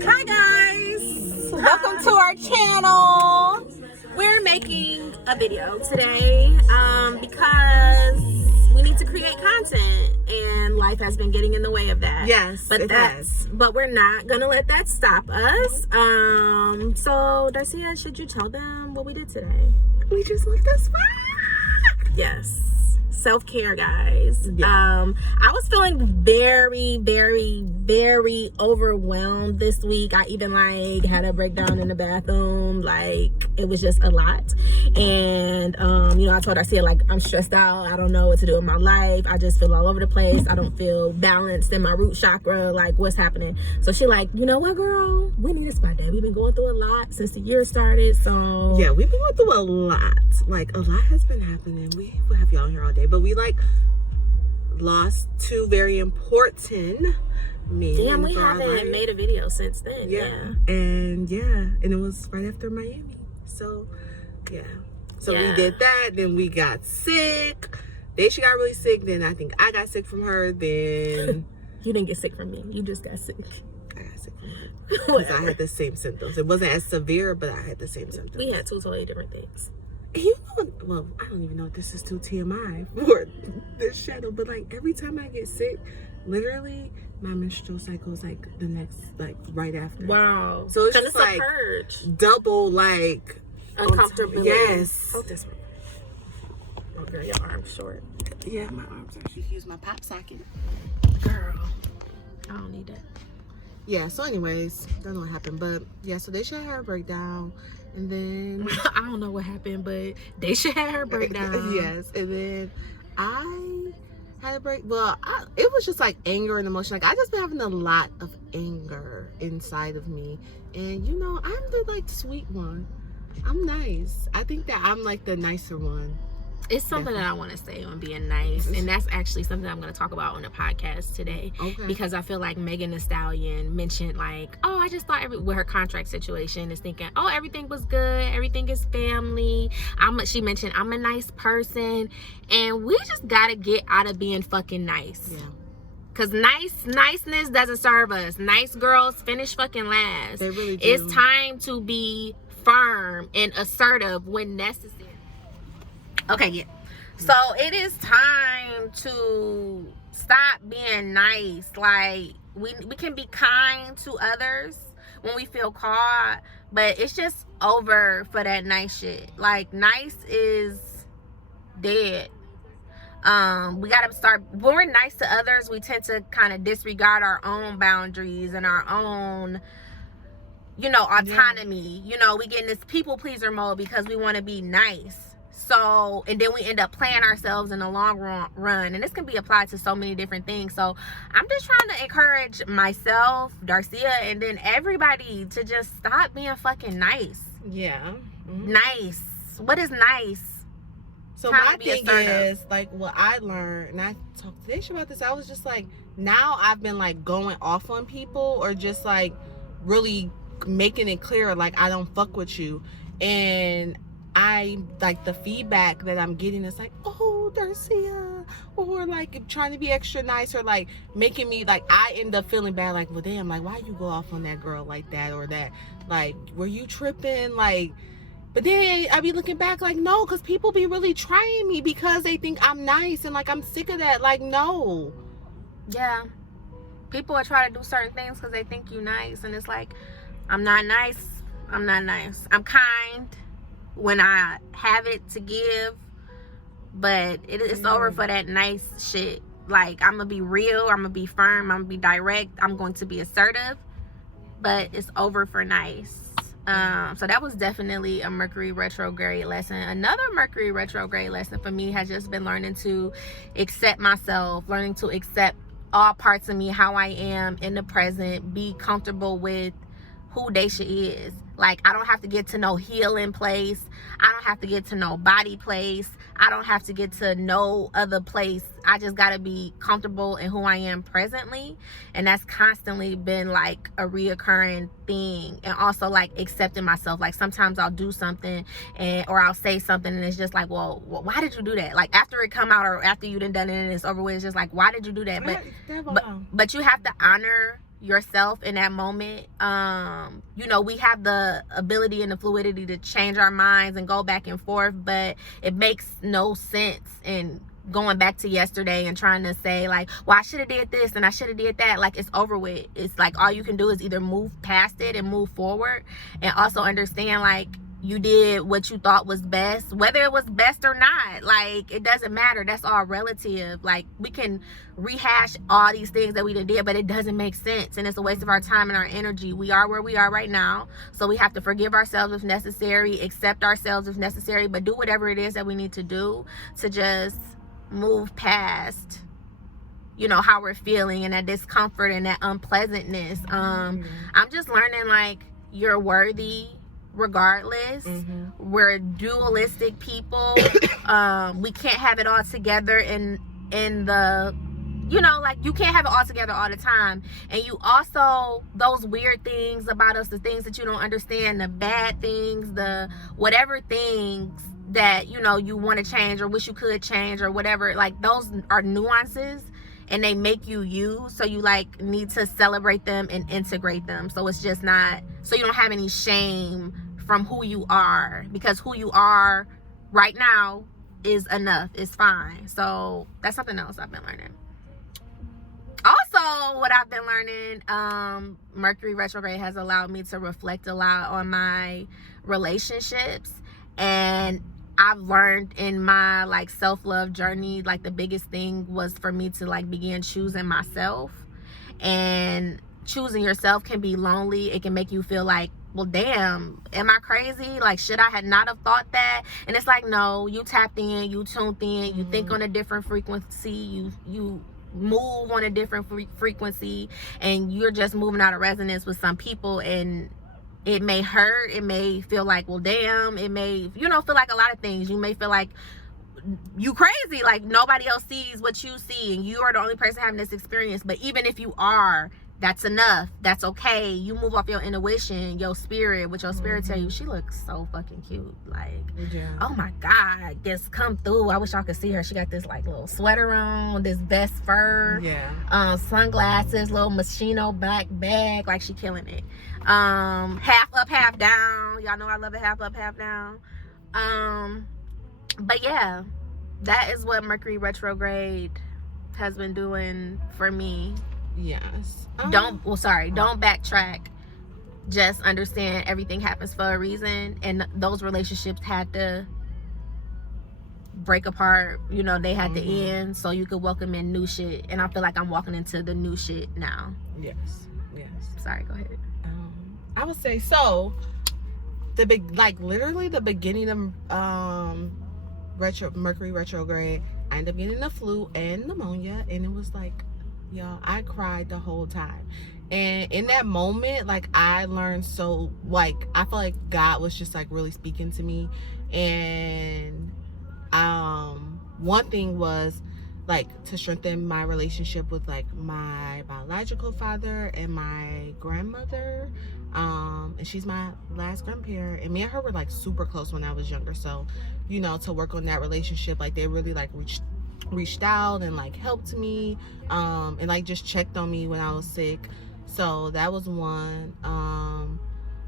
Hi guys, welcome to our channel. We're making a video today because we need to create content and life has been getting in the way of that. Yes, but we're not gonna let that stop us. So Darcia, should you tell them what we did today? We just looked as fuck. Yes. Self-care, guys. Yeah. I was feeling very overwhelmed this week. I even had a breakdown in the bathroom. It was just a lot. And I told her, I'm stressed out. I don't know what to do in my life. I just feel all over the place. I don't feel balanced in my root chakra. What's happening? So she you know what, girl, we need a spot day. We've been going through a lot since the year started. So yeah, we've been going through a lot. A lot has been happening. We have y'all here all day, but we lost two very important men. Damn, we haven't made a video since then. And it was right after Miami. So we did that. Then we got sick. Then she got really sick. Then I think I got sick from her. Then you didn't get sick from me. You just got sick. I got sick from her because I had the same symptoms. It wasn't as severe, but I had the same symptoms. We had two totally different things. You know, well, I don't even know if this is too TMI for this shadow, but every time I get sick, literally my menstrual cycle is the next, right after. Wow. So it's just a purge. Double uncomfortable. Yes. Oh, this one. Oh, girl, your arm's short. Yeah, my arms are. She used my pop socket. Girl, I don't need that. Yeah. So, anyways, don't know what happened, but yeah. So they should have a breakdown. And then I don't know what happened, but they should have her breakdown. Yes. And then I had a break. Well, it was just anger and emotion. I just been having a lot of anger inside of me. And I'm the sweet one. I'm nice. I think that I'm the nicer one. It's something that I want to say on being nice, and that's actually something I'm going to talk about on the podcast today. Okay. Because I feel like Megan Thee Stallion mentioned oh, I just thought with her contract situation is thinking, oh, everything was good, everything is family. She mentioned I'm a nice person, and we just got to get out of being fucking nice. Yeah. Because niceness doesn't serve us. Nice girls finish fucking last. They really do. It's time to be firm and assertive when necessary. Okay, yeah. So it is time to stop being nice. We can be kind to others when we feel called, but it's just over for that nice shit. Nice is dead. We gotta start. When we're nice to others, we tend to kind of disregard our own boundaries and our own autonomy. Yeah. We get in this people pleaser mode because we want to be nice. So, and then we end up playing ourselves in the long run. And this can be applied to so many different things. So I'm just trying to encourage myself, Darcia, and then everybody to just stop being fucking nice. Yeah. Mm-hmm. Nice. What is nice? So my thing is, what I learned, and I talked to Daisha about this, I was just now I've been going off on people, or just really making it clear I don't fuck with you. And I the feedback that I'm getting is oh, Darcia, or trying to be extra nice, or making me I end up feeling bad, well, damn, why you go off on that girl like that, or that were you tripping, but then I be looking back no, because people be really trying me because they think I'm nice, and I'm sick of that. No. Yeah, people are trying to do certain things because they think you nice, and it's I'm not nice. I'm kind when I have it to give, but it's over for that nice shit. I'm gonna be real, I'm gonna be firm, I'm gonna be direct, I'm going to be assertive, but it's over for nice. So that was definitely a Mercury retrograde lesson. Another Mercury retrograde lesson for me has just been learning to accept myself, learning to accept all parts of me, how I am in the present, be comfortable with who Daisha is. I don't have to get to know healing place. I don't have to get to know body place. I don't have to get to know other place. I just got to be comfortable in who I am presently. And that's constantly been a reoccurring thing. And also accepting myself. Sometimes I'll do something or I'll say something and it's just well, why did you do that? After it come out, or after you done it and it's over with, it's just why did you do that? But you have to honor yourself in that moment. You know, we have the ability and the fluidity to change our minds and go back and forth, but it makes no sense in going back to yesterday and trying to say like, well, I should have did this and I should have did that. Like, it's over with. It's like all you can do is either move past it and move forward, and also understand like you did what you thought was best, whether it was best or not. Like, it doesn't matter. That's all relative. Like, we can rehash all these things that we did, but it doesn't make sense, and it's a waste of our time and our energy. We are where we are right now, so we have to forgive ourselves if necessary, accept ourselves if necessary, but do whatever it is that we need to do to just move past, you know, how we're feeling and that discomfort and that unpleasantness. I'm just learning like you're worthy regardless. We're dualistic people. We can't have it all together in the, you know, like you can't have it all together all the time. And you also, those weird things about us, the things that you don't understand, the bad things, the whatever things that, you know, you want to change or wish you could change or whatever, like those are nuances and they make you. So you like need to celebrate them and integrate them, so it's just not, so you don't have any shame from who you are, because who you are right now is enough. It's fine. So that's something else I've been learning. Also, what I've been learning, Mercury retrograde has allowed me to reflect a lot on my relationships, and I've learned in my like self-love journey, like the biggest thing was for me to like begin choosing myself. And choosing yourself can be lonely. It can make you feel like, well, damn, am I crazy? Like, should I had not have thought that? And it's like, no, you tapped in, you tuned in, you think on a different frequency, you move on a different frequency, and you're just moving out of resonance with some people, and it may hurt, it may feel like, well, damn, it may, you know, feel like a lot of things. You may feel like you crazy, like nobody else sees what you see and you are the only person having this experience. But even if you are, that's enough. That's okay. You move off your intuition, your spirit, what your spirit tell you. She looks so fucking cute. Like, oh my God, just come through. I wish y'all could see her. She got this like little sweater on, this vest fur, sunglasses, little Moschino black bag. Like, she killing it. Half up, half down. Y'all know I love it, half up, half down. But yeah, that is what Mercury retrograde has been doing for me. Yes. Don't backtrack. Just understand everything happens for a reason, and those relationships had to break apart. You know, they had to end so you could welcome in new shit. And I feel like I'm walking into the new shit now. Yes. Sorry, go ahead. I would say so. Literally the beginning of Mercury retrograde, I ended up getting the flu and pneumonia, and it was like, y'all, I cried the whole time. And in that moment, like, I learned so, like, I feel like God was just like really speaking to me. And one thing was like to strengthen my relationship with like my biological father and my grandmother. And she's my last grandparent, and me and her were like super close when I was younger. So, you know, to work on that relationship, like they really like reached out and like helped me, and like just checked on me when I was sick. So that was one.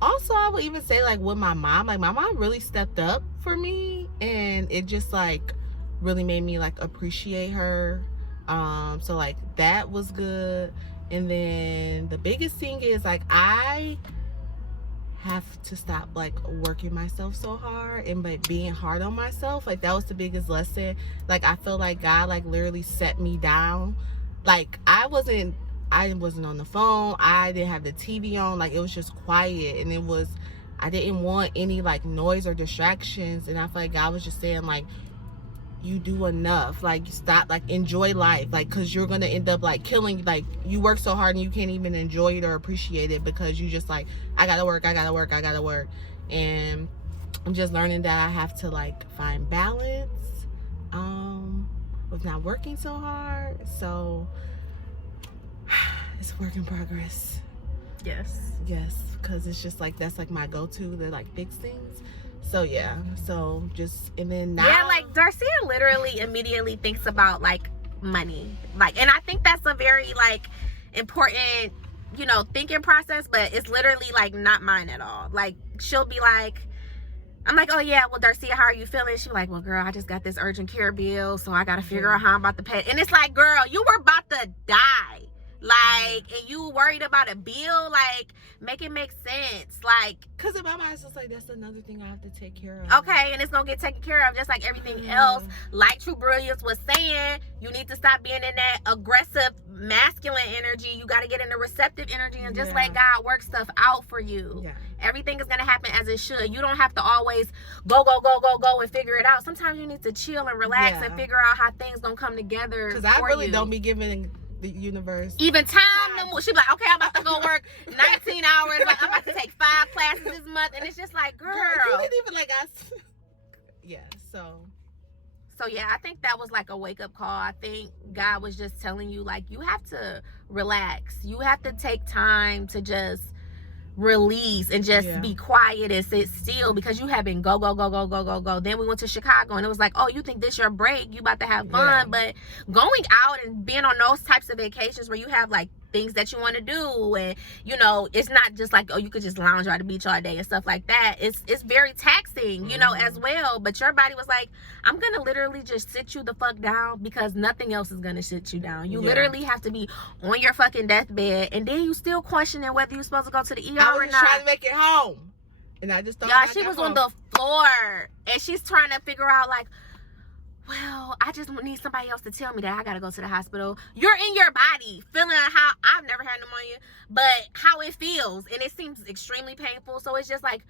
Also, I would even say like with my mom, like my mom really stepped up for me, and it just like really made me like appreciate her. So like that was good. And then the biggest thing is like I have to stop like working myself so hard and like being hard on myself. Like that was the biggest lesson. Like I feel like God like literally set me down. Like I wasn't on the phone, I didn't have the TV on, like it was just quiet, and I didn't want any like noise or distractions. And I feel like God was just saying like, you do enough, like stop, like enjoy life, like because you're gonna end up like killing, like you work so hard and you can't even enjoy it or appreciate it because you just like, I gotta work. And I'm just learning that I have to like find balance with not working so hard. So it's a work in progress. Yes, because it's just like that's like my go-to to like fix things. So yeah, so just, and then now, yeah, like Darcia literally immediately thinks about like money, like, and I think that's a very like important you know, thinking process, but it's literally like not mine at all. Like she'll be like, I'm like, oh yeah, well, Darcia, how are you feeling? She's like, well, girl, I just got this urgent care bill, so I gotta figure out how I'm about to pay. And it's like, girl, you were about to die. Like, and you worried about a bill? Like, make it make sense. Like, because in my mind, it's just like, that's another thing I have to take care of. Okay, and it's gonna get taken care of just like everything else. Like True Brilliance was saying, you need to stop being in that aggressive masculine energy. You got to get in the receptive energy and just let God work stuff out for you. Everything is gonna happen as it should. You don't have to always go and figure it out. Sometimes you need to chill and relax and figure out how things gonna come together. Because I really don't be giving the universe even time no more. She be like, okay, I'm about to go work 19 hours. Like, I'm about to take 5 classes this month. And it's just like, girl. You didn't even like us. So yeah, I think that was like a wake-up call. I think God was just telling you, like, you have to relax. You have to take time to just release and just be quiet and sit still, because you have been go. Then we went to Chicago and it was like, oh, you think this your break, you about to have fun. But going out and being on those types of vacations where you have like things that you want to do, and you know, it's not just like, oh, you could just lounge around the beach all day and stuff like that. It's very taxing, you know, as well. But your body was like, I'm gonna literally just sit you the fuck down, because nothing else is gonna sit you down. You literally have to be on your fucking deathbed, and then you still questioning whether you're supposed to go to the ER I was or just not. trying to make it home, and I just thought, y'all, she was on the floor and she's trying to figure out like, well, I just need somebody else to tell me that I gotta go to the hospital. You're in your body feeling how, I've never had pneumonia, but how it feels, and it seems extremely painful. So it's just like,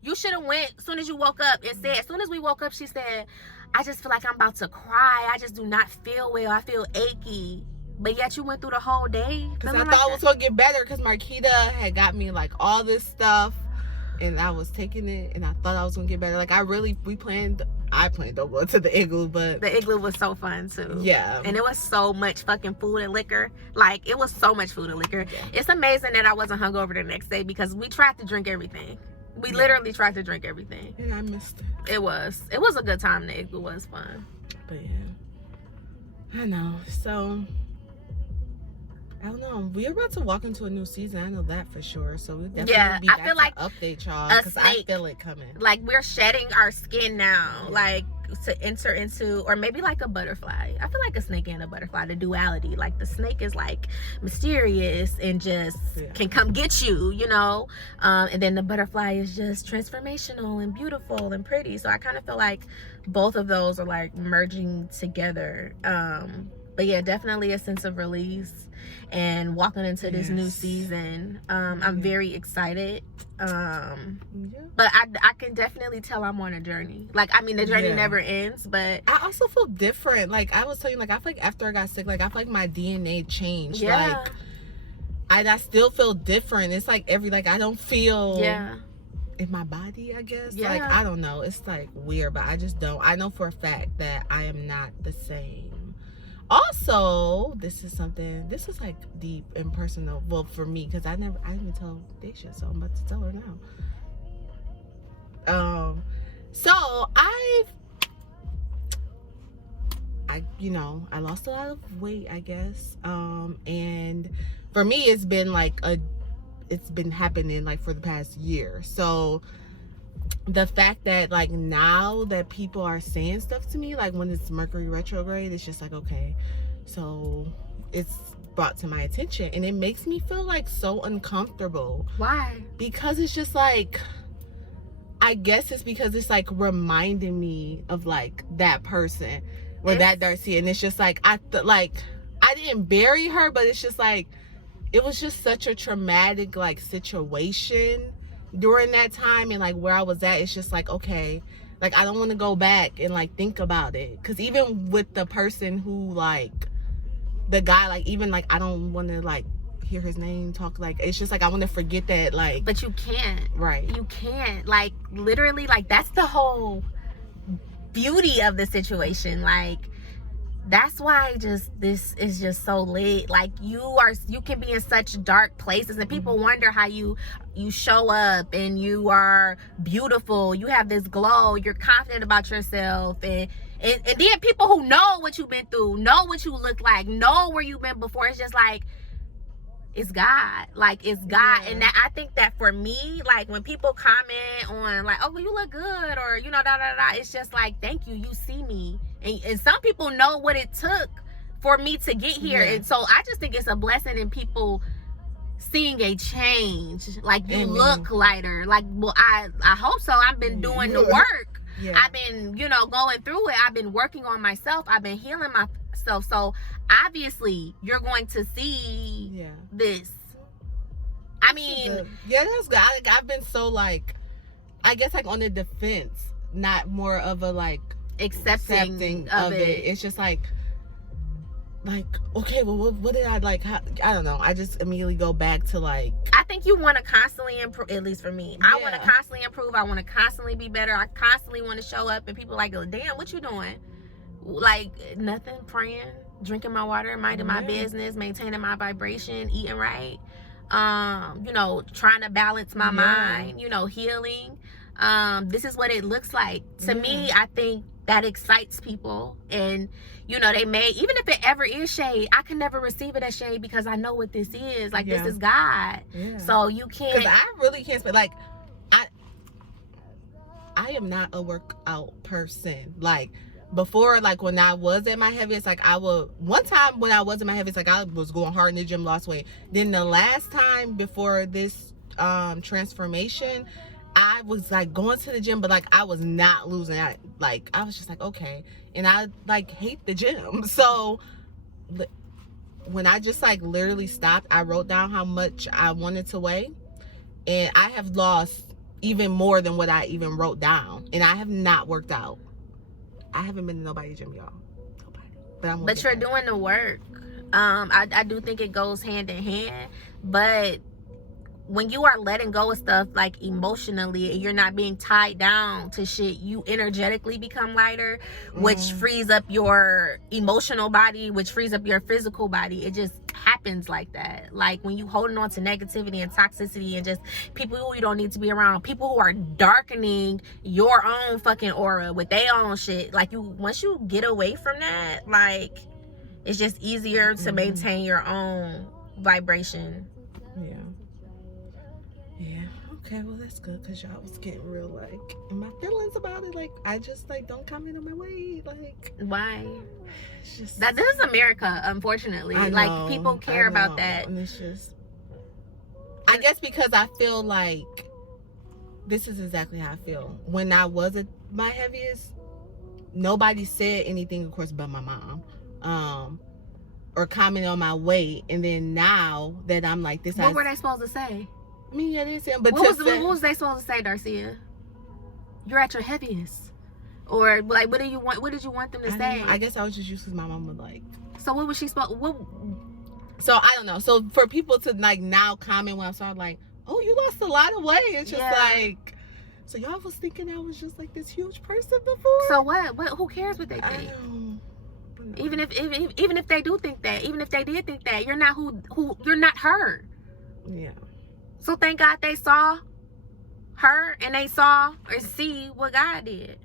you should have went as soon as you woke up and said, as soon as we woke up, she said, I just feel like I'm about to cry. I just do not feel well. I feel achy. But yet you went through the whole day. Because I thought it was going to get better, because Marquita had got me like all this stuff, and I was taking it, and I thought I was going to get better. Like I planned on going to the igloo, but the igloo was so fun too. Yeah. And it was so much fucking food and liquor. Like, it was so much food and liquor. It's amazing that I wasn't hungover the next day, because we tried to drink everything. We literally tried to drink everything. And I missed it. It was a good time. The igloo was fun. But yeah, I know. So I don't know. We're about to walk into a new season. I know that for sure. So we definitely be back I feel like to update y'all, because I feel it coming. Like, we're shedding our skin now, like to enter into, or maybe like a butterfly. I feel like a snake and a butterfly, the duality. Like the snake is like mysterious and just can come get you, you know. And then the butterfly is just transformational and beautiful and pretty. So I kind of feel like both of those are like merging together. But yeah, definitely a sense of release and walking into this new season. I'm very excited. But I can definitely tell I'm on a journey. Like, I mean, the journey never ends, but I also feel different. Like I was telling you, like I feel like after I got sick, like I feel like my DNA changed. Like I still feel different. It's like I don't feel in my body, I guess. Like I don't know. It's like weird, but I just don't. I know for a fact that I am not the same. Also, this is like deep and personal, well, for me, because I didn't even tell Dacia, so I'm about to tell her now. So I lost a lot of weight, I guess, and for me it's been happening like for the past year. So the fact that like now that people are saying stuff to me, like when it's Mercury retrograde, it's just like, okay, so it's brought to my attention, and it makes me feel like so uncomfortable. Why? Because it's just like, I guess it's because it's like reminding me of like that person or that Darcia, and it's just like I didn't bury her, but it's just like it was just such a traumatic like situation during that time, and like where I was at, it's just like, okay, like I don't want to go back and like think about it, because even with the person who like the guy, like even like I don't want to like hear his name talk, like it's just like I want to forget that, like, but you can't, right? You can't, like, literally, like that's the whole beauty of the situation. Like, that's why this is just so lit. Like, you can be in such dark places, and people wonder how you show up, and you are beautiful, you have this glow, you're confident about yourself, and then people who know what you've been through, know what you look like, know where you've been before, it's just like, it's God. Like, it's God. Yeah. And that, I think that for me, like, when people comment on, like, oh, well, you look good, or, you know, it's just like, thank you, you see me. And some people know what it took for me to get here. Yeah. And so I just think it's a blessing in people seeing a change. Like, you look lighter. Like, well, I hope so. I've been doing the work. Yeah. I've been, you know, going through it. I've been working on myself. I've been healing myself. So obviously you're going to see this. I mean, that's good. I've been so, like, I guess, like, on the defense, not more of a, like, accepting of it. It's just like, okay, well, what did I, like, I don't know. I just immediately go back to, like, I think you want to constantly improve, at least for me. I want to constantly improve. I want to constantly be better. I constantly want to show up, and people like, oh, damn, what you doing? Like, nothing, praying, drinking my water, minding my business, maintaining my vibration, eating right, you know, trying to balance my mind, you know, healing. This is what it looks like to me. I think that excites people, and you know, they may, even if it ever is shade, I can never receive it as shade because I know what this is. Like, this is God. So you can't, because I really can't spend, like, I am not a workout person. Like, before, like, when I was at my heaviest, like, one time when I was at my heaviest, like, I was going hard in the gym, lost weight. Then the last time before this transformation, I was, like, going to the gym, but, like, I was not losing. I was just like, okay. And I, like, hate the gym. So when I just, like, literally stopped, I wrote down how much I wanted to weigh, and I have lost even more than what I even wrote down. And I have not worked out. I haven't been to nobody's gym, y'all. Nobody. But you're doing the work. I do think it goes hand in hand, but when you are letting go of stuff, like, emotionally, and you're not being tied down to shit, you energetically become lighter, which frees up your emotional body, which frees up your physical body. It just happens like that. Like, when you holding on to negativity and toxicity and just people who you don't need to be around, people who are darkening your own fucking aura with their own shit, like, once you get away from that, like, it's just easier to maintain your own vibration. Okay, well, that's good, because y'all was getting real, like, in my feelings about it. Like, I just, like, don't comment on my weight. Like, why? It's just, this is America, unfortunately. I know, like, people care about that. And it's just, I guess because I feel like this is exactly how I feel. When I was at my heaviest, nobody said anything, of course, but my mom, or commented on my weight. And then now that I'm like this, what were they supposed to say? I mean, yeah, they said, but what was they supposed to say, Darcia? You're at your heaviest, or, like, what did you want them to say? I guess I was just used to my mom would, like. So what was she supposed? So I don't know. So for people to, like, now comment when I started, like, oh, you lost a lot of weight. It's just like, so y'all was thinking I was just, like, this huge person before. So what? Who cares what they think? Even if they do think that, even if they did think that, you're not who you're not her. Yeah. So thank God they saw her, and they saw or see what God did.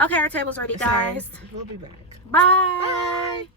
Okay, our table's ready, guys. We'll be back. Bye.